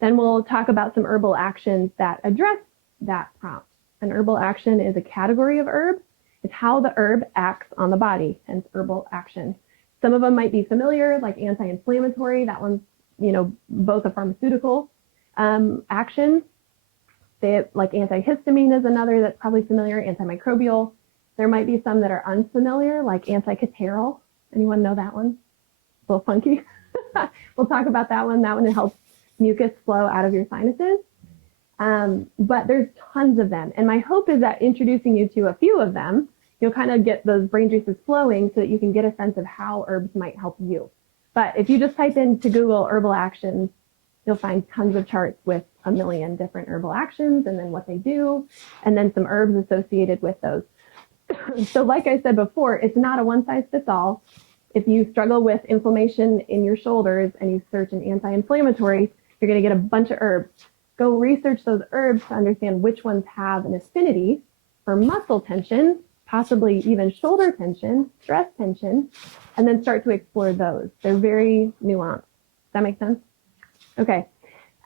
Then we'll talk about some herbal actions that address that prompt. An herbal action is a category of herb. It's how the herb acts on the body, hence herbal action. Some of them might be familiar, like anti-inflammatory. That one's, both a pharmaceutical action. Like antihistamine is another that's probably familiar, antimicrobial. There might be some that are unfamiliar, like anti-catarrhal. Anyone know that one? A little funky. We'll talk about that one. That one helps mucus flow out of your sinuses. But there's tons of them. And my hope is that introducing you to a few of them, you'll kind of get those brain juices flowing so that you can get a sense of how herbs might help you. But if you just type into Google herbal actions, you'll find tons of charts with a million different herbal actions and then what they do, and then some herbs associated with those. So like I said before, it's not a one size fits all. If you struggle with inflammation in your shoulders and you search an anti-inflammatory, you're going to get a bunch of herbs. Go research those herbs to understand which ones have an affinity for muscle tension, possibly even shoulder tension, stress tension, and then start to explore those. They're very nuanced. Does that make sense? Okay.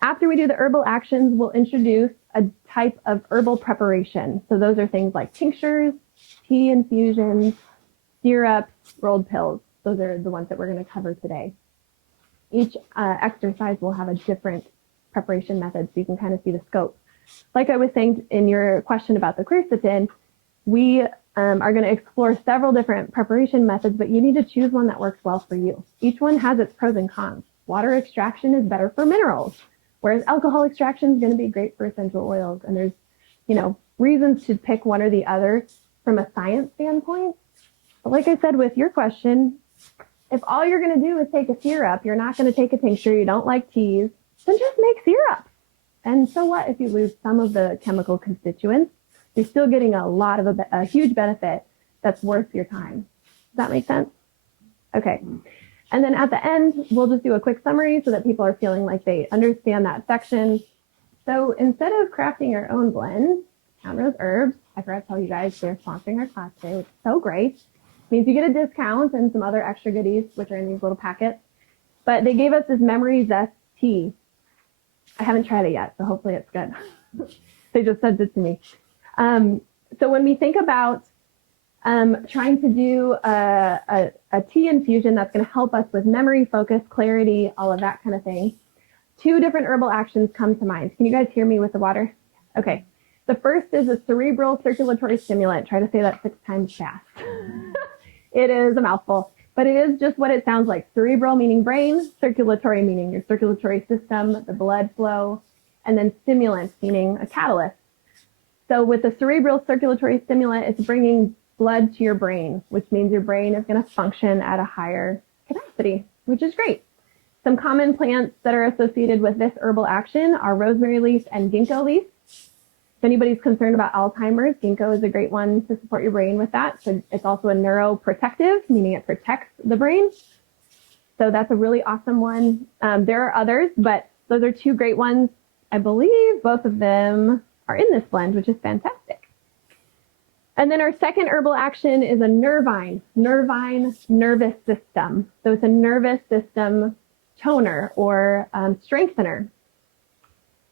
After we do the herbal actions, we'll introduce a type of herbal preparation. So those are things like tinctures, tea infusions, syrups, rolled pills. Those are the ones that we're going to cover today. Each exercise will have a different preparation method, so you can kind of see the scope. Like I was saying in your question about the quercetin, we are going to explore several different preparation methods, but you need to choose one that works well for you. Each one has its pros and cons. Water extraction is better for minerals, whereas alcohol extraction is going to be great for essential oils. And there's, reasons to pick one or the other from a science standpoint. But like I said with your question, if all you're going to do is take a syrup, you're not going to take a tincture, you don't like teas, then just make syrup. And so what if you lose some of the chemical constituents? You're still getting a huge benefit that's worth your time. Does that make sense? Okay. And then at the end, we'll just do a quick summary so that people are feeling like they understand that section. So instead of crafting your own blend, count those herbs. I forgot to tell you guys they're sponsoring our class today, which is so great. It means you get a discount and some other extra goodies, which are in these little packets. But they gave us this memory zest tea. I haven't tried it yet, so hopefully it's good. They just sent it to me. So when we think about trying to do a tea infusion that's going to help us with memory, focus, clarity, all of that kind of thing, 2 different herbal actions come to mind. Can you guys hear me with the water? Okay. The first is a cerebral circulatory stimulant. Try to say that 6 times fast. It is a mouthful, but it is just what it sounds like. Cerebral meaning brain, circulatory meaning your circulatory system, the blood flow, and then stimulant meaning a catalyst. So with the cerebral circulatory stimulant, it's bringing blood to your brain, which means your brain is going to function at a higher capacity, which is great. Some common plants that are associated with this herbal action are rosemary leaf and ginkgo leaf. If anybody's concerned about Alzheimer's, ginkgo is a great one to support your brain with that. So it's also a neuroprotective, meaning it protects the brain. So that's a really awesome one. There are others, but those are 2 great ones. I believe both of them are in this blend, which is fantastic. And then our second herbal action is a nervine nervous system. So it's a nervous system toner or strengthener.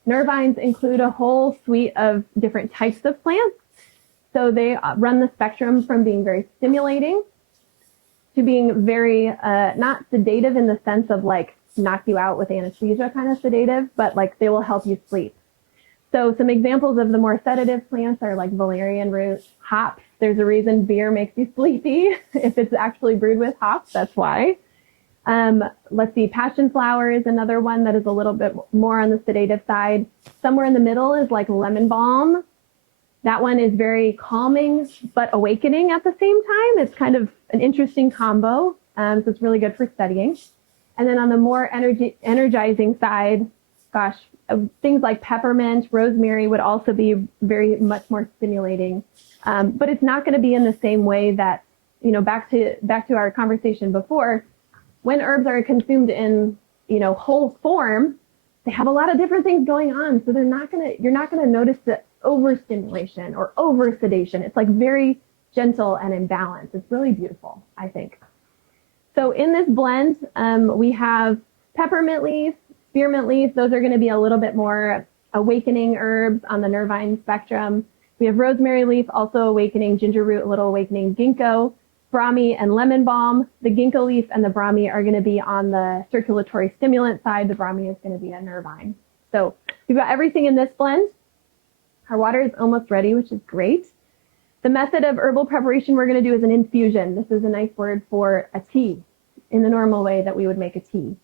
Nervines include a whole suite of different types of plants. So they run the spectrum from being very stimulating to being very, not sedative in the sense of like knock you out with anesthesia kind of sedative, but like they will help you sleep. So some examples of the more sedative plants are like valerian root, hops. There's a reason beer makes you sleepy if it's actually brewed with hops, that's why. Let's see, passion flower is another one that is a little bit more on the sedative side. Somewhere in the middle is like lemon balm. That one is very calming, but awakening at the same time. It's kind of an interesting combo. So it's really good for studying. And then on the more energizing side, gosh, things like peppermint, rosemary would also be very much more stimulating. But it's not going to be in the same way that, back to our conversation before, when herbs are consumed in, whole form, they have a lot of different things going on. So you're not going to notice the overstimulation or over sedation. It's like very gentle and in balance. It's really beautiful, I think. So in this blend, we have peppermint leaf, spearmint leaf. Those are going to be a little bit more awakening herbs on the nervine spectrum. We have rosemary leaf, also awakening, ginger root, a little awakening, ginkgo, brahmi, and lemon balm. The ginkgo leaf and the brahmi are going to be on the circulatory stimulant side. The brahmi is going to be a nervine. So we've got everything in this blend. Our water is almost ready, which is great. The method of herbal preparation we're going to do is an infusion. This is a nice word for a tea in the normal way that we would make a tea.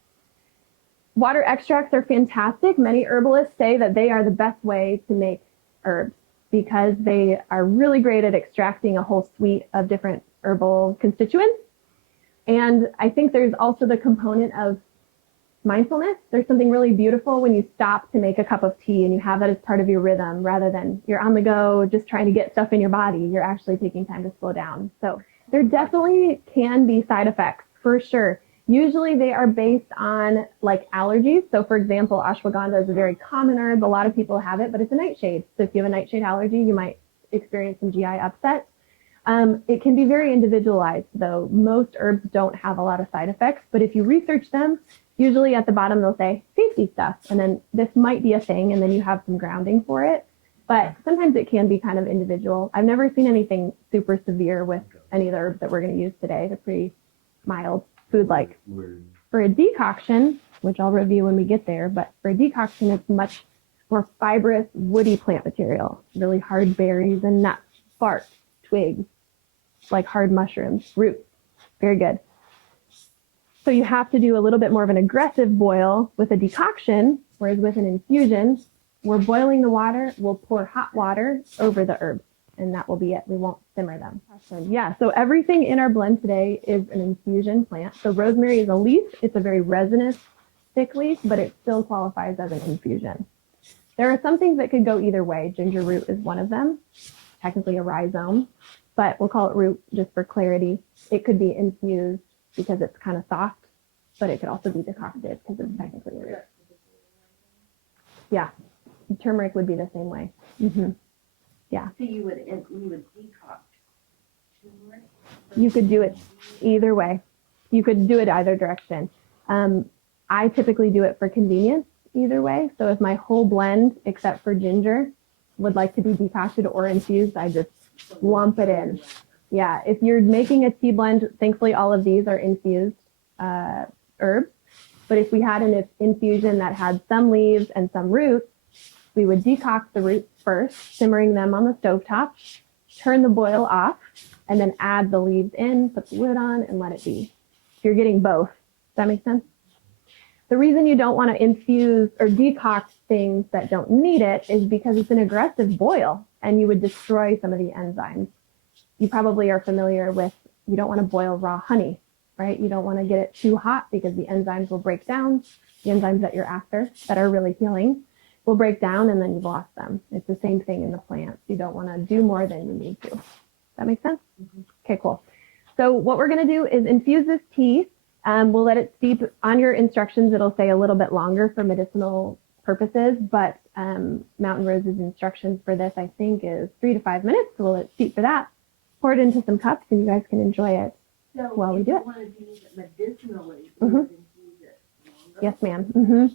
Water extracts are fantastic. Many herbalists say that they are the best way to make herbs because they are really great at extracting a whole suite of different herbal constituents. And I think there's also the component of mindfulness. There's something really beautiful when you stop to make a cup of tea and you have that as part of your rhythm rather than you're on the go just trying to get stuff in your body. You're actually taking time to slow down. So there definitely can be side effects for sure. Usually they are based on like allergies. So for example, ashwagandha is a very common herb. A lot of people have it, but it's a nightshade. So if you have a nightshade allergy, you might experience some GI upset. It can be very individualized though. Most herbs don't have a lot of side effects, but if you research them, usually at the bottom they'll say safety stuff, and then this might be a thing, and then you have some grounding for it. But sometimes it can be kind of individual. I've never seen anything super severe with any of the herbs that we're going to use today. They're pretty mild, food-like. For a decoction, which I'll review when we get there, but for a decoction, it's much more fibrous, woody plant material, really hard berries and nuts, bark, twigs, like hard mushrooms, roots. Very good. So you have to do a little bit more of an aggressive boil with a decoction, whereas with an infusion, we're boiling the water, we'll pour hot water over the herbs, and that will be it. We won't simmer them. Yeah, so everything in our blend today is an infusion plant. So rosemary is a leaf. It's a very resinous, thick leaf, but it still qualifies as an infusion. There are some things that could go either way. Ginger root is one of them, technically a rhizome, but we'll call it root just for clarity. It could be infused because it's kind of soft, but it could also be decocted because it's technically a root. Yeah, turmeric would be the same way. Mm-hmm. Yeah. So you would decoct turmeric? You could do it either way. You could do it either direction. I typically do it for convenience either way. So if my whole blend, except for ginger, would like to be decocted or infused, I just lump it in. Yeah, if you're making a tea blend, thankfully all of these are infused herbs. But if we had an infusion that had some leaves and some roots, we would decoct the roots first, simmering them on the stovetop, turn the boil off, and then add the leaves in, put the lid on, and let it be. You're getting both. Does that make sense? The reason you don't want to infuse or decoct things that don't need it is because it's an aggressive boil, and you would destroy some of the enzymes. You probably are familiar with, you don't want to boil raw honey, right? You don't want to get it too hot because the enzymes will break down. The enzymes that you're after that are really healing will break down and then you've lost them. It's the same thing in the plants. You don't want to do more than you need to. Does that make sense? Mm-hmm. Okay, cool. So what we're going to do is infuse this tea. We'll let it steep. On your instructions, it'll say a little bit longer for medicinal purposes, but Mountain Rose's instructions for this, I think, is 3 to 5 minutes. So we'll let it steep for that. Pour it into some cups and you guys can enjoy it while we do it. So if you wanted to use it medicinally, Mm-hmm. you would infuse it longer? Yes, ma'am. Mm-hmm.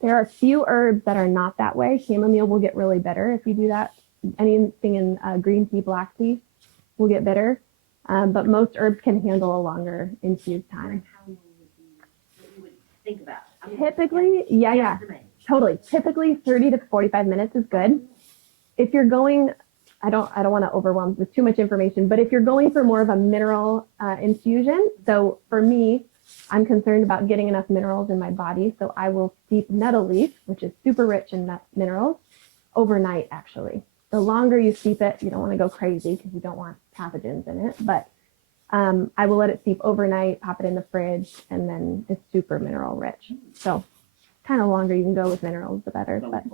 There are a few herbs that are not that way. Chamomile will get really bitter if you do that. Anything in green tea, black tea will get bitter. But most herbs can handle a longer infused time. How long would be what you would think about? I mean, Typically, yeah, totally. Typically 30 to 45 minutes is good. If you're going, I don't want to overwhelm with too much information, but if you're going for more of a mineral infusion, so for me, I'm concerned about getting enough minerals in my body, so I will steep nettle leaf, which is super rich in minerals, overnight actually. The longer you steep it, you don't want to go crazy because you don't want pathogens in it, but I will let it steep overnight, pop it in the fridge, and then it's super mineral rich. So kind of longer you can go with minerals, the better. But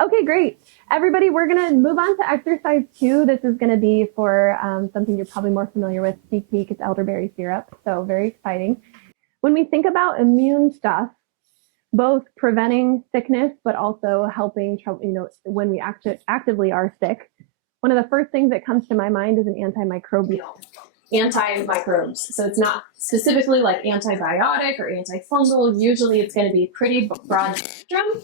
okay, great. Everybody, we're going to move on to exercise 2. This is going to be for something you're probably more familiar with, sneak peek. It's elderberry syrup, so very exciting. When we think about immune stuff, both preventing sickness, but also helping, when we actively are sick, one of the first things that comes to my mind is an antimicrobial. Anti-microbes. So it's not specifically like antibiotic or antifungal. Usually it's going to be pretty broad spectrum.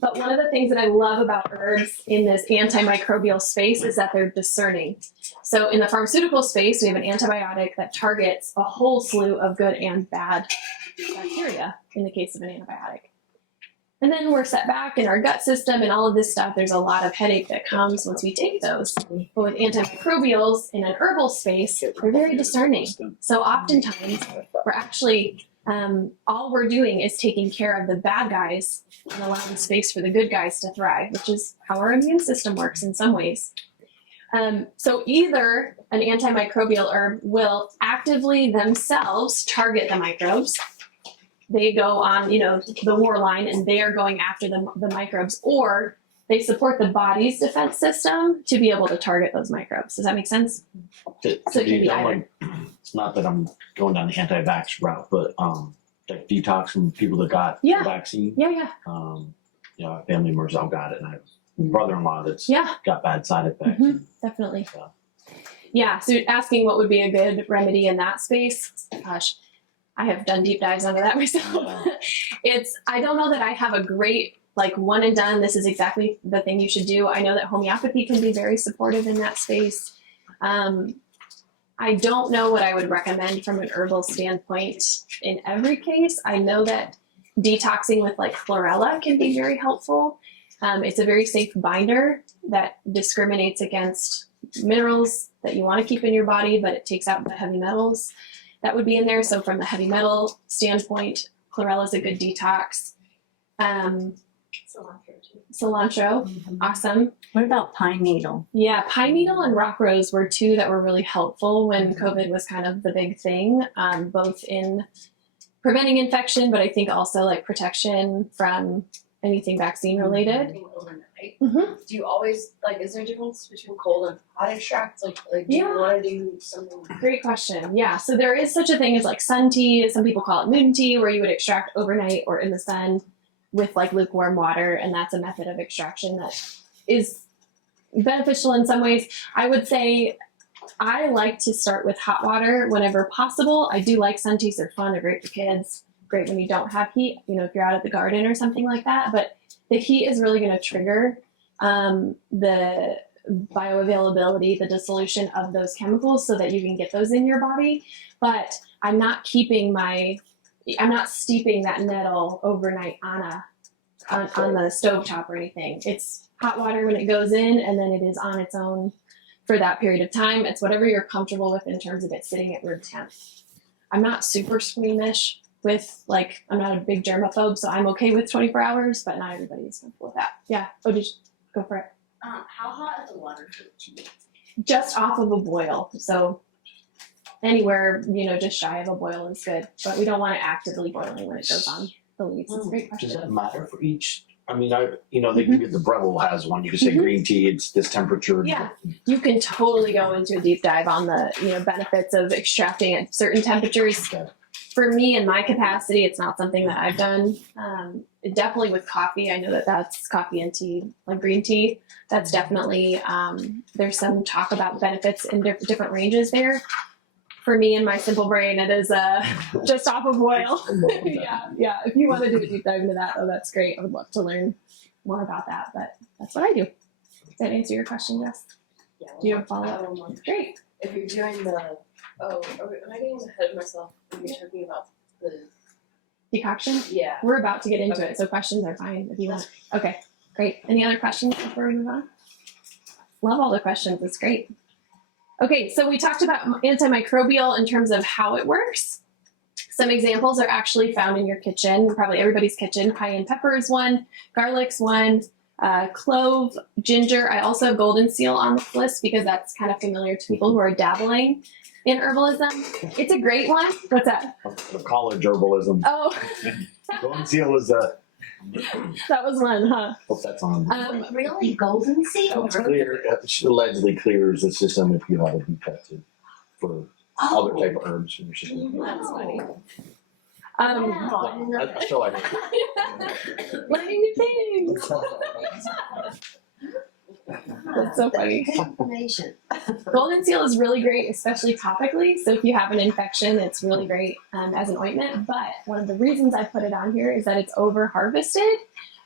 But one of the things that I love about herbs in this antimicrobial space is that they're discerning. So in the pharmaceutical space, we have an antibiotic that targets a whole slew of good and bad bacteria in the case of an antibiotic. And then we're set back in our gut system and all of this stuff. There's a lot of headache that comes once we take those. But with antimicrobials in an herbal space, they're very discerning. So oftentimes we're actually, all we're doing is taking care of the bad guys and allowing space for the good guys to thrive, which is how our immune system works in some ways. So either an antimicrobial herb will actively themselves target the microbes. They go on, the war line and they are going after the microbes, or they support the body's defense system to be able to target those microbes. Does that make sense? So it can be either. It's not that I'm going down the anti-vax route, but like detox from people that got the vaccine. Yeah. Family members all got it, and I have a brother-in-law that's got bad side effects. Definitely. So. Yeah. So you're asking what would be a good remedy in that space? Gosh, I have done deep dives into that myself. I don't know that I have a great, one and done, this is exactly the thing you should do. I know that homeopathy can be very supportive in that space. I don't know what I would recommend from an herbal standpoint in every case. I know that detoxing with chlorella can be very helpful. It's a very safe binder that discriminates against minerals that you want to keep in your body, but it takes out the heavy metals that would be in there. So from the heavy metal standpoint, chlorella is a good detox. Cilantro, awesome. What about pine needle? Yeah, pine needle and rock rose were two that were really helpful when COVID was kind of the big thing, both in preventing infection, but I think also protection from anything vaccine related. Overnight. Do you always is there a difference between cold and hot extracts? Do you want to do something? Great question. Yeah, so there is such a thing as sun tea. Some people call it moon tea, where you would extract overnight or in the sun with lukewarm water, and that's a method of extraction that is beneficial in some ways. I would say I like to start with hot water whenever possible. I do like sun teas. They're fun. They're great for kids. Great when you don't have heat, if you're out at the garden or something like that. But the heat is really going to trigger the bioavailability, the dissolution of those chemicals so that you can get those in your body. But I'm not steeping that nettle overnight on the stovetop or anything. It's hot water when it goes in, and then it is on its own for that period of time. It's whatever you're comfortable with in terms of it sitting at room temp. I'm not super squeamish with I'm not a big germaphobe, so I'm okay with 24 hours, but not everybody is comfortable with that. Yeah. Oh, go for it. How hot is the water? Just off of a boil. So anywhere, just shy of a boil is good, but we don't want it actively boiling when it goes on the leaves. It's a great question. Does that matter for each? I mean, they can get the Breville has one. You can say green tea, it's this temperature. Yeah, you can totally go into a deep dive on the benefits of extracting at certain temperatures. For me, in my capacity, it's not something that I've done. Definitely with coffee, I know that's coffee and tea, green tea. That's definitely there's some talk about benefits in different ranges there. For me, in my simple brain, it is just off of boil. Yeah. If you want to do a deep dive into that, that's great. I would love to learn more about that, but that's what I do. Does that answer your question, Jess? Yeah. Do you have a follow-up? Great. If you're doing am I getting ahead of myself when you're talking about the Decoction? Yeah. We're about to get into it, so questions are fine if you want. Okay, great. Any other questions before we move on? Love all the questions. It's great. Okay, so we talked about antimicrobial in terms of how it works. Some examples are actually found in your kitchen, probably everybody's kitchen. Cayenne pepper is one, garlic's one, clove, ginger. I also have golden seal on this list because that's kind of familiar to people who are dabbling in herbalism. It's a great one. What's that? The college herbalism. Oh. Golden seal is That was one, huh? hope that's on. really golden seal? Clear, allegedly clears the system if you have it detected for other type of herbs in your system. That's funny. I feel like Learning new things. That's so funny. Good information. Golden seal is really great, especially topically. So if you have an infection, it's really great as an ointment. But one of the reasons I put it on here is that it's over harvested.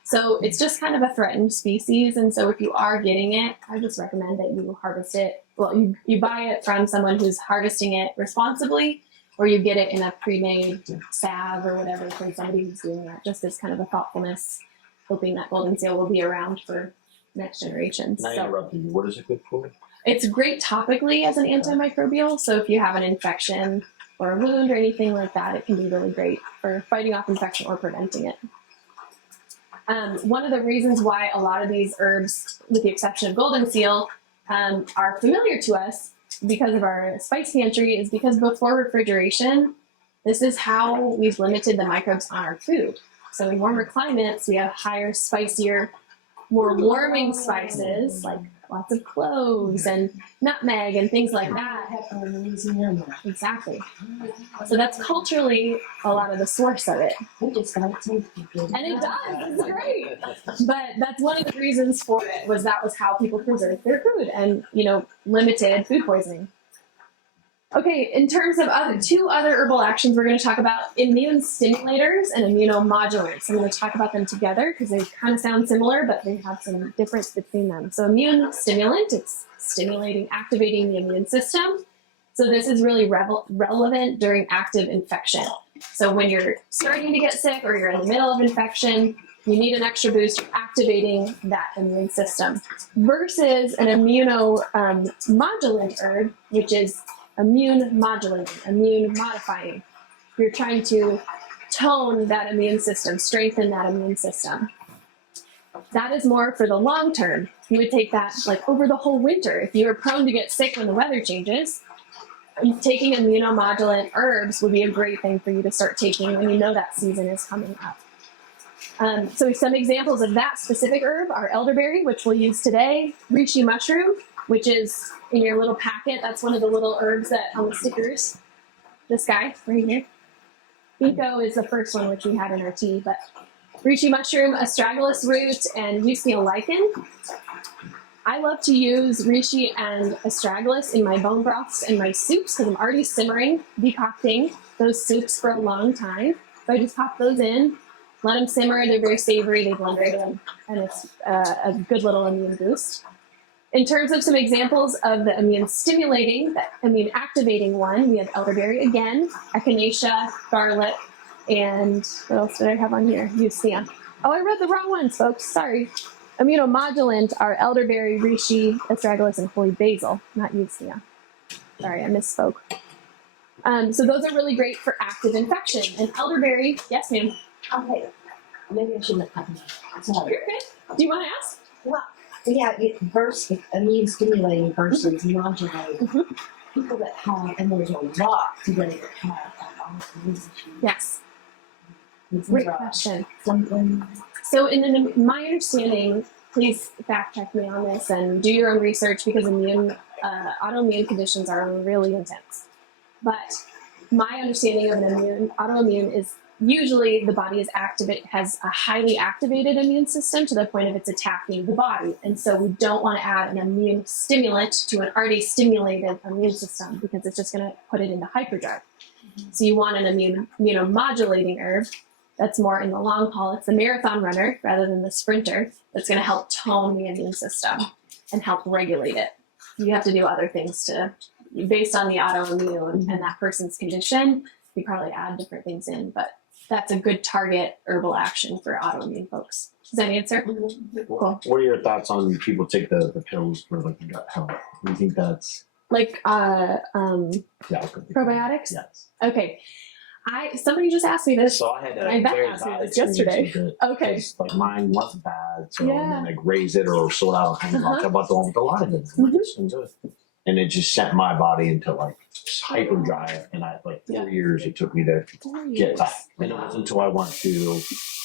So it's just kind of a threatened species. And so if you are getting it, I just recommend that you harvest it. Well, you buy it from someone who's harvesting it responsibly, or you get it in a pre-made salve or whatever from somebody who's doing that, just as kind of a thoughtfulness, hoping that golden seal will be around for next generations. Can I So interrupt you? What is it good for? it's great topically as an antimicrobial. So if you have an infection or a wound or anything like that, it can be really great for fighting off infection or preventing it. One of the reasons why a lot of these herbs, with the exception of golden seal, are familiar to us because of our spice pantry is because before refrigeration, this is how we've limited the microbes on our food. So in warmer climates, we have higher, spicier, more warming spices like lots of cloves and nutmeg and things like that. Exactly. So that's culturally a lot of the source of it. We just got it tasted good. And it does, it's great. But that's one of the reasons for it was that was how people preserved their food and, limited food poisoning. Okay, in terms of two other herbal actions, we're going to talk about immune stimulators and immunomodulants. I'm going to talk about them together because they kind of sound similar, but they have some difference between them. So immune stimulant, it's activating the immune system. So this is really relevant during active infection. So when you're starting to get sick or you're in the middle of infection, you need an extra boost, you're activating that immune system. Versus an immunomodulant herb, which is immune modulating, immune modifying. You're trying to tone that immune system, strengthen that immune system. That is more for the long term. You would take that like over the whole winter. If you are prone to get sick when the weather changes, taking immunomodulant herbs would be a great thing for you to start taking when you know that season is coming up. So some examples of that specific herb are elderberry, which we'll use today, reishi mushroom, which is in your little packet. That's one of the little herbs that on the stickers. This guy right here. Ginkgo is the first one, which we had in our tea, but reishi mushroom, astragalus root, and Usnea lichen. I love to use reishi and astragalus in my bone broths and my soups because I'm already simmering, decocting those soups for a long time. So I just pop those in, let them simmer. They're very savory. They blend right in, and it's a good little immune boost. In terms of some examples of the immune stimulating, the immune activating one, we have elderberry again, echinacea, garlic, and what else did I have on here? Usnea. Oh, I read the wrong ones, folks. Sorry. Immunomodulant are elderberry, reishi, astragalus, and holy basil, not Usnea. Sorry, I misspoke. So those are really great for active infection. And elderberry, yes, ma'am. Okay, maybe I shouldn't have come. Sorry. You're good. Do you want to ask? Well, yeah, immune stimulating versus modulating. Mm-hmm. People that have, and there's a lot today that have autoimmune issues. Yes. It's Great question. something. So in my understanding, please fact check me on this and do your own research because autoimmune conditions are really intense. But my understanding of an autoimmune is usually the body has a highly activated immune system to the point of it's attacking the body. And so we don't want to add an immune stimulant to an already stimulated immune system because it's just going to put it into hyperdrive. So you want an immunomodulating herb that's more in the long haul. It's the marathon runner rather than the sprinter that's going to help tone the immune system and help regulate it. You have to do other things based on the autoimmune and that person's condition, you probably add different things in, but that's a good target herbal action for autoimmune folks. Does that answer? Cool. What are your thoughts on people take the pills for like the gut health? Do you think that's Like probiotics? Yes. Okay. Somebody just asked me this. So I had a My vet very asked me bad this yesterday. experience with it, Okay. 'cause, like mine wasn't bad, so Yeah. and then I grazed it or sort out and Uh-huh. I bought the one with a lot of it. And it just sent my body into like hyperdrive, and I like 4 years it took me to get back. And it wasn't until I went to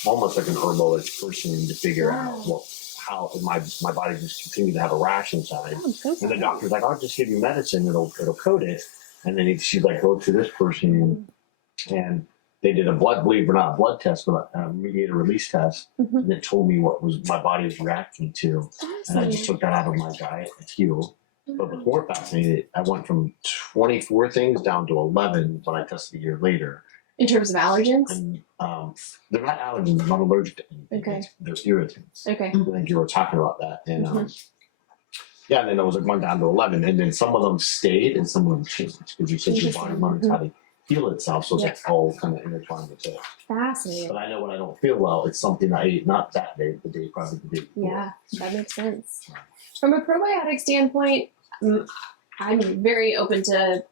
almost like an herbalist person to figure out how my body just continued to have a rash inside. Oh, I'm so And the sorry. doctor's like, I'll just give you medicine, it'll coat it. And then she'd like go to this person and they did a believe it or not, blood test, but a mediator release test, Mhm. and it told me what was my body was reacting to, and I just took that out of my diet. It's healed. But what's more fascinating, I went from 24 things down to 11 when I tested a year later. In terms of allergens? And they're not allergens, I'm not allergic to anything. Okay. They're irritants. Okay. I think you were talking about that. And Mhm. yeah, and then I was like 1 down to 11. And then some of them stayed and some of them changed because you said your body Interesting. learns how to heal itself. So it's like all kind of intertwined with it. Fascinating. But I know when I don't feel well, it's something I ate not that day, the day, probably the day before. Yeah, that makes sense. From a probiotic standpoint, I'm very open to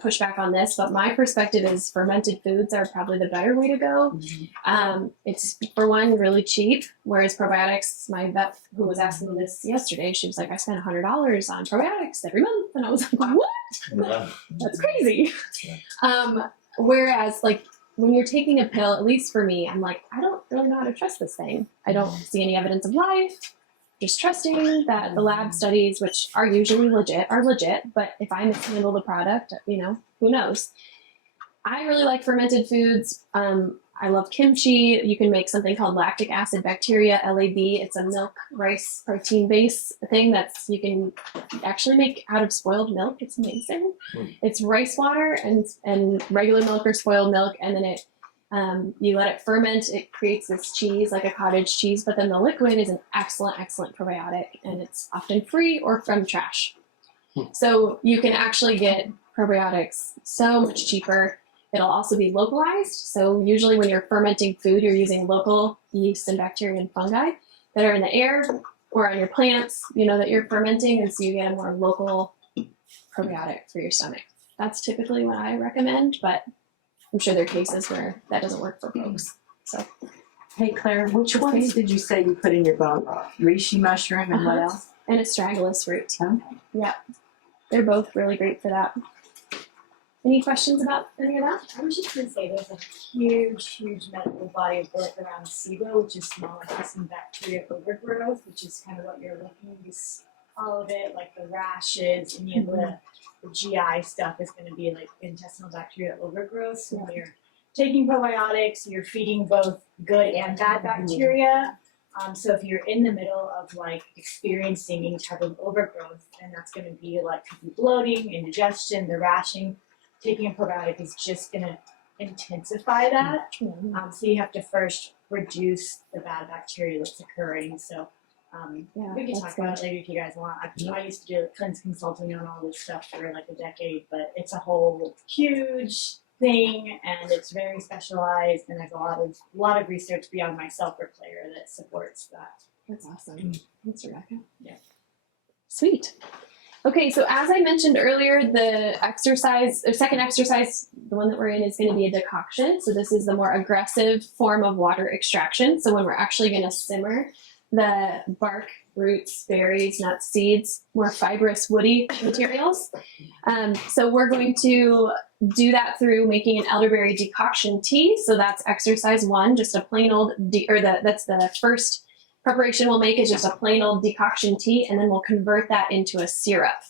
push back on this, but my perspective is fermented foods are probably the better way to go. It's, for one, really cheap, whereas probiotics, my vet who was asking me this yesterday, she was like, I spend $100 on probiotics every month. And I was like, what? Yeah. That's crazy. Yeah. Whereas, like, when you're taking a pill, at least for me, I'm like, I don't really know how to trust this thing. I don't see any evidence of life. Just trusting that the lab studies, which are usually legit, are legit. But if I mishandle the product, you know, who knows? I really like fermented foods. I love kimchi. You can make something called lactic acid bacteria, LAB. It's a milk rice protein base thing that's you can actually make out of spoiled milk. It's amazing. It's rice water and regular milk or spoiled milk, and then it you let it ferment. It creates this cheese, like a cottage cheese, but then the liquid is an excellent probiotic, and it's often free or from trash. So you can actually get probiotics so much cheaper. It'll also be localized. So usually when you're fermenting food, you're using local yeast and bacteria and fungi that are in the air or on your plants, you know, that you're fermenting, and so you get a more local probiotic for your stomach. That's typically what I recommend, but I'm sure there are cases where that doesn't work for folks. So, Hey Claire, which ones did you say you put in your bone? Reishi mushroom and what else? and astragalus root. Okay. Yeah, they're both really great for that. Any questions about any of that? I was just gonna say there's a huge medical body of work around SIBO, which is small intestinal bacteria overgrowth, which is kind of what you're looking at. All of it, like the rashes, any of the GI stuff is gonna be like intestinal bacteria overgrowth. So when you're taking probiotics, you're feeding both good and bad bacteria. So if you're in the middle of like experiencing any type of overgrowth, then that's gonna be like bloating, indigestion, the rashing. Taking a probiotic is just gonna intensify that. So you have to first reduce the bad bacteria that's occurring. So Yeah, we can that's talk about it later if you guys want. I used to do cleanse consulting on all this stuff for like a decade, but it's a whole huge thing and it's very specialized, and there's a lot of research beyond myself or Claire that supports that. That's awesome. Thanks, Rebecca. Yeah. Sweet. Okay, so as I mentioned earlier, the exercise, or second exercise, the one that we're in, is going to be a decoction. So this is the more aggressive form of water extraction. So when we're actually going to simmer the bark, roots, berries, nuts, seeds, more fibrous, woody materials. So we're going to do that through making an elderberry decoction tea. So that's exercise 1, just a plain old, that's the first preparation we'll make is just a plain old decoction tea, and then we'll convert that into a syrup.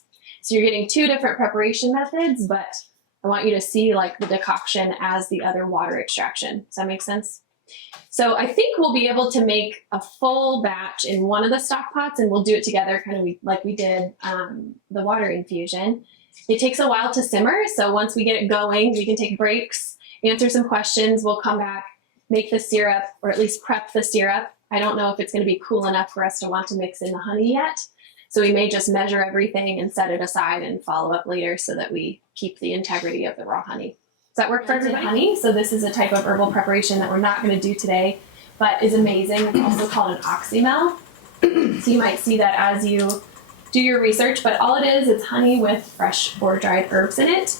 So you're getting 2 different preparation methods, but I want you to see like the decoction as the other water extraction. Does that make sense? So I think we'll be able to make a full batch in one of the stock pots, and we'll do it together kind of like we did the water infusion. It takes a while to simmer, so once we get it going, we can take breaks, answer some questions, we'll come back, make the syrup, or at least prep the syrup. I don't know if it's going to be cool enough for us to want to mix in the honey yet. So we may just measure everything and set it aside and follow up later so that we keep the integrity of the raw honey. Does that work for everybody? Honey. So this is a type of herbal preparation that we're not going to do today, but is amazing. It's also called an oxymel. So you might see that as you do your research, but all it is, it's honey with fresh or dried herbs in it.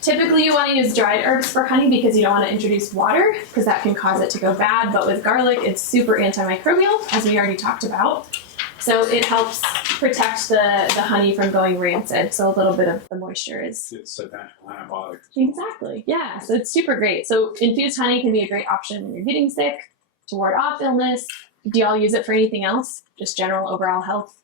Typically you want to use dried herbs for honey because you don't want to introduce water because that can cause it to go bad, but with garlic it's super antimicrobial, as we already talked about. So it helps protect the honey from going rancid. So a little bit of the moisture is... It's a natural antibiotic. Exactly, yeah, so it's super great. So infused honey can be a great option when you're getting sick, to ward off illness. Do y'all use it for anything else? Just general overall health?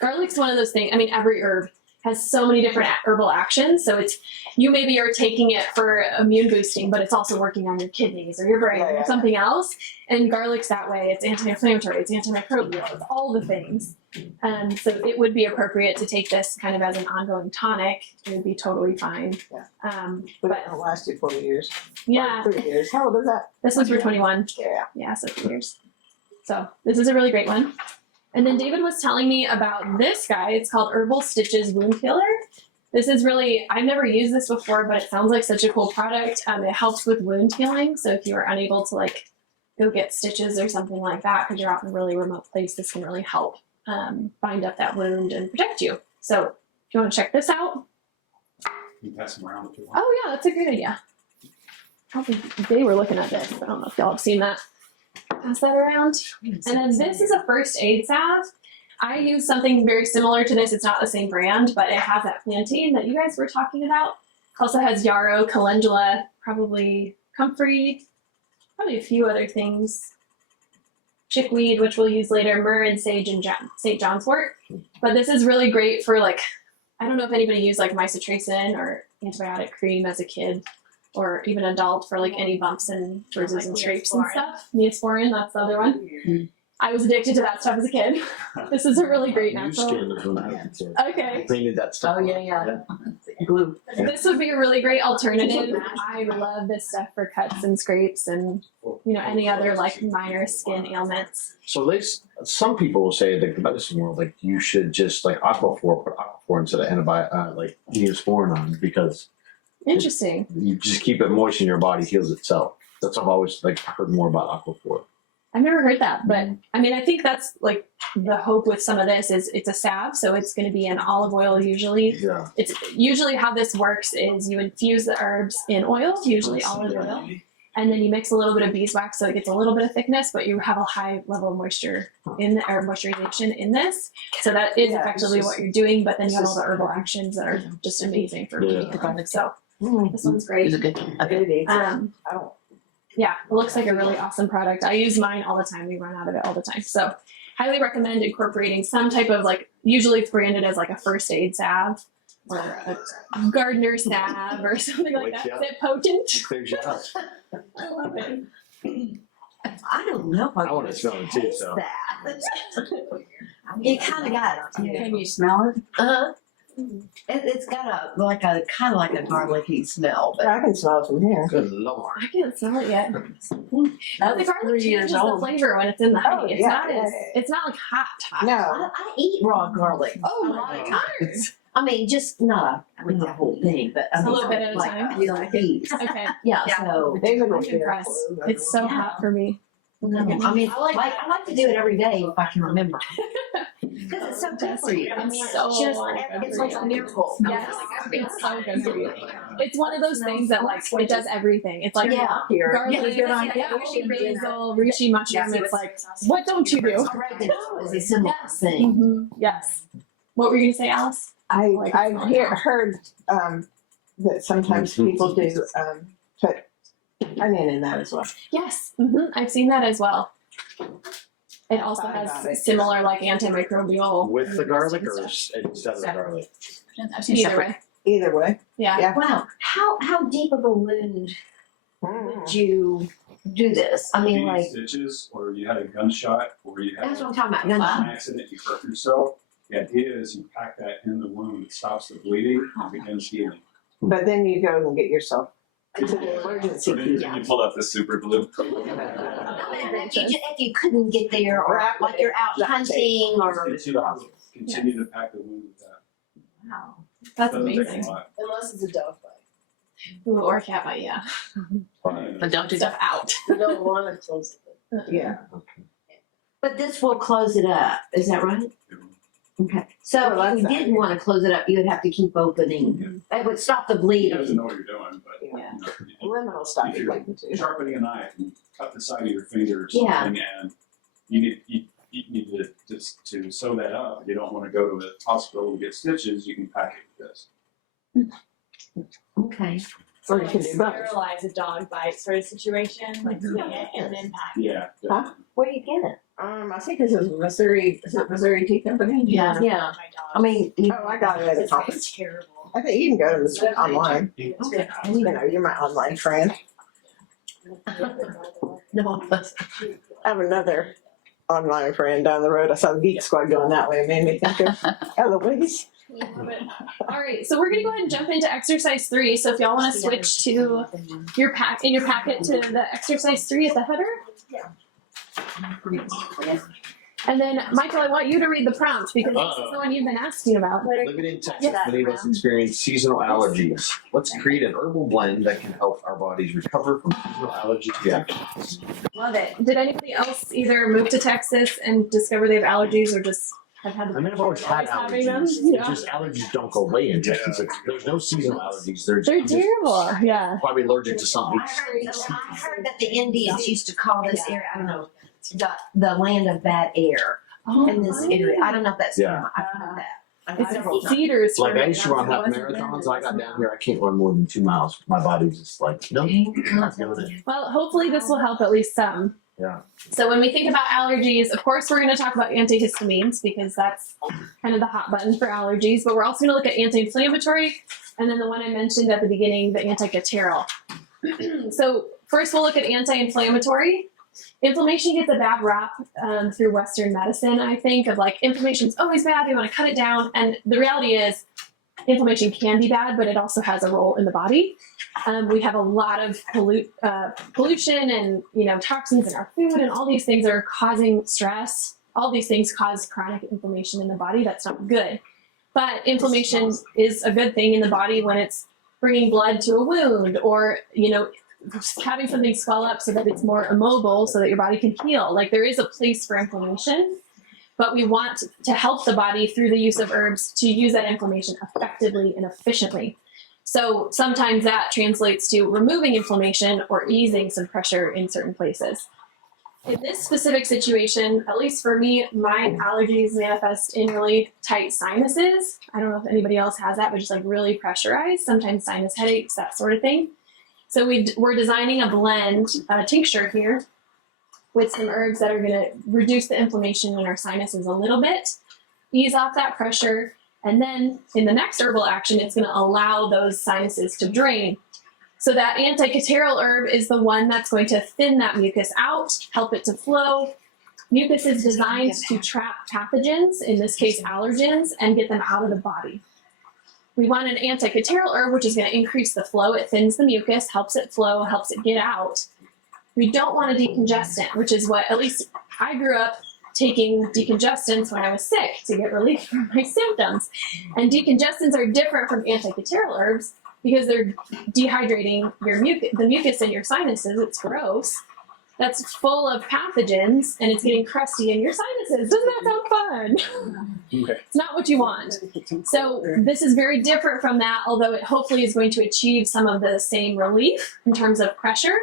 Garlic's one of those things, I mean every herb has so many different herbal actions. So it's, you maybe are taking it for immune boosting, but it's also working on your kidneys or your brain or something else. And garlic's that way. It's anti-inflammatory, it's antimicrobial, it's all the things. So it would be appropriate to take this kind of as an ongoing tonic. It would be totally fine. But it won't last you 4 years. Yeah, 3 years. How old is that? this was for 21. Yeah. Yeah, so 2 years. So this is a really great one. And then David was telling me about this guy. It's called Herbal Stitches Wound Healer. This is really, I've never used this before, but it sounds like such a cool product. It helps with wound healing. So if you are unable to like go get stitches or something like that because you're out in a really remote place, this can really help bind up that wound and protect you. So if you want to check this out. You can pass them around if you want. Oh yeah, that's a great idea. I think they were looking at this. I don't know if y'all have seen that. Pass that around. And then this is a first aid salve. I use something very similar to this. It's not the same brand, but it has that plantain that you guys were talking about. It also has yarrow, calendula, probably comfrey, probably a few other things. Chickweed, which we'll use later, myrrh and sage and St. John's wort. But this is really great for like, I don't know if anybody used like misotracin or antibiotic cream as a kid or even adult for like any bumps and bruises and scrapes and stuff. Neosporin, that's the other one. I was addicted to that stuff as a kid. This is a really great New natural. skin is when I was a kid. Okay. I cleaned that stuff. Oh, yeah. Glue. This would be a really great alternative. I love this stuff for cuts and scrapes and any other like minor skin ailments. So some people will say that the medicine world, like you should just like put aquaphor instead of antibiotic, like Neosporin on because Interesting. you just keep it moist and your body heals itself. That's what I've always like heard more about aquaphor. I've never heard that, but I mean, I think that's like the hope with some of this is it's a salve, so it's going to be in olive oil usually. Yeah. It's usually how this works is you infuse the herbs in oil, usually olive oil, and then you mix a little bit of beeswax so it gets a little bit of thickness, but you have a high level of moisture in the or moisturization in this. So that is effectively what you're doing, but then you have all the herbal actions that are just amazing for me. So this one's great. Yeah, it looks like a really awesome product. I use mine all the time. We run out of it all the time. So highly recommend incorporating some type of like, usually it's branded as like a first aid salve or a gardener salve or something like that. Is it potent? Clears you out. I love it. I don't know if I want to smell it too, so. You kind of got it. Can you smell it? It's got a kind of like a garlicky smell, but I can smell it from here. Good Lord. I can't smell it yet. that The was garlic 3 years changes the old. flavor when it's in the honey. It's yeah, not yeah, as, yeah. it's not like hot. No. I eat raw garlic. Oh a my lot of God. times. I mean, just not the whole thing, but I A mean, little bit at a like, time. You know, like these. Okay. Yeah, Yeah. so. David I'm will be impressed. It's so hot for me. No, I mean, I like to do it every day if I can remember. Because it's so good for you. I mean, It's so it's like a miracle. Yes, it's so good for you. It's one of those things that like it does everything. It's like Yeah. garlic, reishi basil, reishi mushroom. It's like, what don't you do? Oregano is a similar thing. Mhm. Yes. What were you gonna say, Alice? I've heard that sometimes people do put onion in that as well. Yes, I've seen that as well. It also has similar like antimicrobial. With the garlic or stuff. instead of the garlic? Either way. Either way. Yeah. Yeah. Wow, how deep of a wound would you do this? I mean, like, Stitches, or you had a gunshot, or you had that's what I'm talking about. an Gunshot. accident, you hurt yourself. The idea is you pack that in the wound, it stops the bleeding, and begins healing. But then you go and get yourself to the emergency. You pull out the super glue. If you couldn't get there, or like you're out hunting, or Continue to pack the wound with that. wow. That's Doesn't take a amazing. lot. Unless it's a dove bite. Ooh, or a cat bite, yeah. But don't do Stuff out. You don't want to close it. Yeah. But this will close it up. Is that right? Okay. So Well, if you that's didn't want to close it up, you would have to keep opening. That would stop the You have to bleeding. know what you're doing, but Yeah. Lemon will stop if you you're bleeding too. sharpening a knife and cut the side of your finger or Yeah. something, and you need to sew that up. You don't want to go to the hospital to get stitches. You can pack it with this. Okay. Or you can do both. Sterilize a dog bite sort of situation, like clean it and then pack it. Yeah. Huh? Where do you get it? I think this is Missouri. Is it Missouri Tea Company? Yeah. My dog. I mean, Oh, I got it at a It's conference. terrible. I think you can go to this online. okay. You know, you're my online friend. No, but I have another online friend down the road. I saw the Geek Squad going that way. It made me think of Eloise. All right, so we're gonna go ahead and jump into exercise 3. So if y'all want to switch to your packet to the exercise 3 at the header. And then, Michael, I want you to read the prompt because this is the one you've been asking about. Living in Texas, many of us experience seasonal allergies. Let's create an herbal blend that can help our bodies recover from seasonal allergic reactions. Love it. Did anybody else either move to Texas and discover they have allergies or just have had the I mean, I've always had having them? allergies. Yeah. It's just allergies don't go away in Texas. There's no seasonal allergies. They're terrible. Yeah. Probably allergic to something. I heard that the Indians used to call this area, I don't know, the land of bad air in this area. I don't know if that's true. Yeah. I've heard that. It's cedars. Like for I me. used to run half That's marathons. I got down here. I can't run more than 2 miles. My body's just like, nope, not doing it. Well, hopefully this will help at least some. Yeah. So when we think about allergies, of course, we're going to talk about antihistamines because that's kind of the hot button for allergies. But we're also going to look at anti-inflammatory, and then the one I mentioned at the beginning, the anti-catarrhal. So first, we'll look at anti-inflammatory. Inflammation gets a bad rap through Western medicine, I think, of like inflammation's always bad. We want to cut it down, and the reality is, inflammation can be bad, but it also has a role in the body. We have a lot of pollution and toxins in our food, and all these things are causing stress. All these things cause chronic inflammation in the body. That's not good. But inflammation is a good thing in the body when it's bringing blood to a wound, or having something swell up so that it's more immobile, so that your body can heal. Like there is a place for inflammation. But we want to help the body through the use of herbs to use that inflammation effectively and efficiently. So sometimes that translates to removing inflammation or easing some pressure in certain places. In this specific situation, at least for me, my allergies manifest in really tight sinuses. I don't know if anybody else has that, but just like really pressurized, sometimes sinus headaches, that sort of thing. So we're designing a blend, a tincture here, with some herbs that are going to reduce the inflammation in our sinuses a little bit, ease off that pressure, and then in the next herbal action, it's going to allow those sinuses to drain. So that anti-catarrhal herb is the one that's going to thin that mucus out, help it to flow. Mucus is designed to trap pathogens, in this case allergens, and get them out of the body. We want an anti-catarrhal herb, which is going to increase the flow. It thins the mucus, helps it flow, helps it get out. We don't want a decongestant, which is what, at least I grew up taking decongestants when I was sick to get relief from my symptoms. And decongestants are different from anti-catarrhal herbs because they're dehydrating the mucus in your sinuses. It's gross. That's full of pathogens and it's getting crusty in your sinuses. Doesn't that sound fun? Okay. It's not what you want. So this is very different from that, although it hopefully is going to achieve some of the same relief in terms of pressure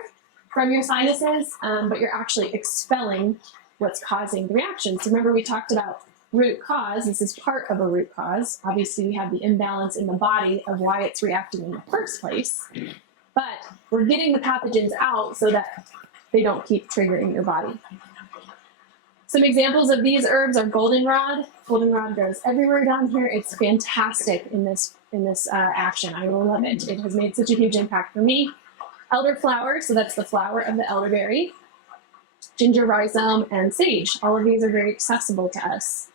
from your sinuses, but you're actually expelling what's causing the reaction. So remember we talked about root cause. This is part of a root cause. Obviously we have the imbalance in the body of why it's reacting in the first place, but we're getting the pathogens out so that they don't keep triggering your body. Some examples of these herbs are goldenrod. Goldenrod grows everywhere down here. It's fantastic in this action. I love it. It has made such a huge impact for me. Elderflower, so that's the flower of the elderberry, ginger rhizome, and sage. All of these are very accessible to us.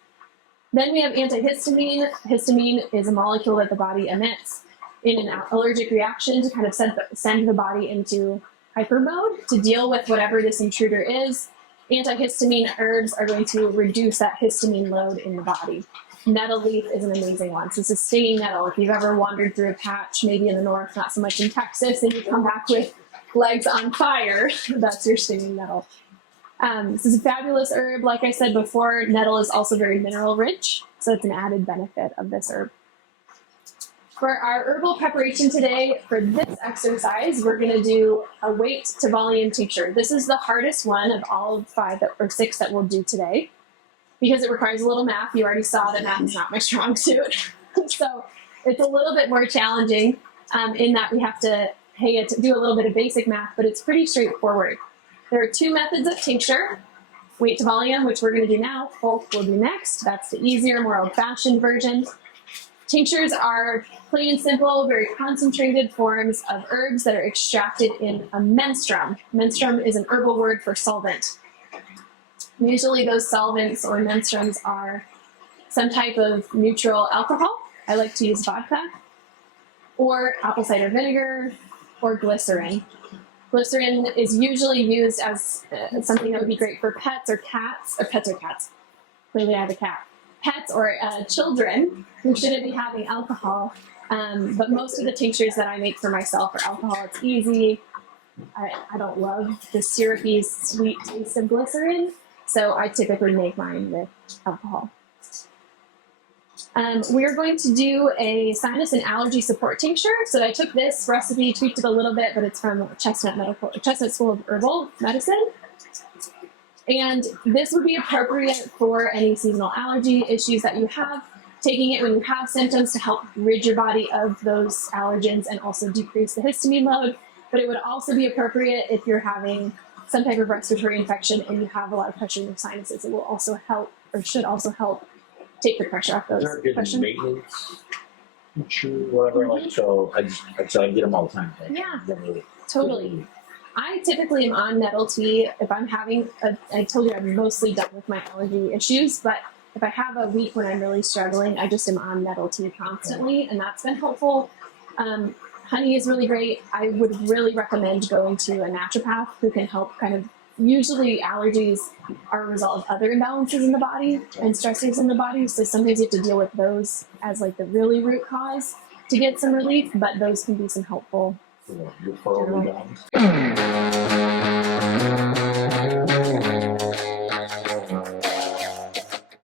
Then we have antihistamine. Histamine is a molecule that the body emits in an allergic reaction to kind of send the body into hyper mode to deal with whatever this intruder is. Antihistamine herbs are going to reduce that histamine load in the body. Nettle leaf is an amazing one. So this is stinging nettle. If you've ever wandered through a patch, maybe in the north, not so much in Texas, and you come back with legs on fire, that's your stinging nettle. This is a fabulous herb. Like I said before, nettle is also very mineral rich, so it's an added benefit of this herb. For our herbal preparation today, for this exercise, we're going to do a weight to volume tincture. This is the hardest one of all of 5 or 6 that we'll do today, because it requires a little math. You already saw that math is not my strong suit. So it's a little bit more challenging in that we have to do a little bit of basic math, but it's pretty straightforward. There are 2 methods of tincture. weight to volume, which we're going to do now. Bulk will do next. That's the easier, more old-fashioned version. Tinctures are plain and simple, very concentrated forms of herbs that are extracted in a menstruum. Menstruum is an herbal word for solvent. Usually those solvents or menstruums are some type of neutral alcohol. I like to use vodka, or apple cider vinegar, or glycerin. Glycerin is usually used as something that would be great for pets or cats, or pets or cats. Clearly I have a cat. Pets or children who shouldn't be having alcohol. But most of the tinctures that I make for myself are alcohol. It's easy. I don't love the syrupy, sweet taste of glycerin, so I typically make mine with alcohol. We're going to do a sinus and allergy support tincture. So I took this recipe, tweaked it a little bit, but it's from Chestnut School of Herbal Medicine. And this would be appropriate for any seasonal allergy issues that you have. Taking it when you have symptoms to help rid your body of those allergens and also decrease the histamine load. But it would also be appropriate if you're having some type of respiratory infection and you have a lot of pressure in your sinuses. It will also help, or should also help, take the pressure off those. Is there a good Question? maintenance? Sure, whatever. Like so, I get them all the time. Like, Yeah. really- Totally. I typically am on nettle tea if I'm having I told you I'm mostly done with my allergy issues, but if I have a week when I'm really struggling, I just am on nettle tea constantly, and that's been helpful. Honey is really great. I would really recommend going to a naturopath who can help kind of, usually allergies are a result of other imbalances in the body and stressors in the body, so sometimes you have to deal with those as like the really root cause to get some relief, but those can be some helpful. You're probably done.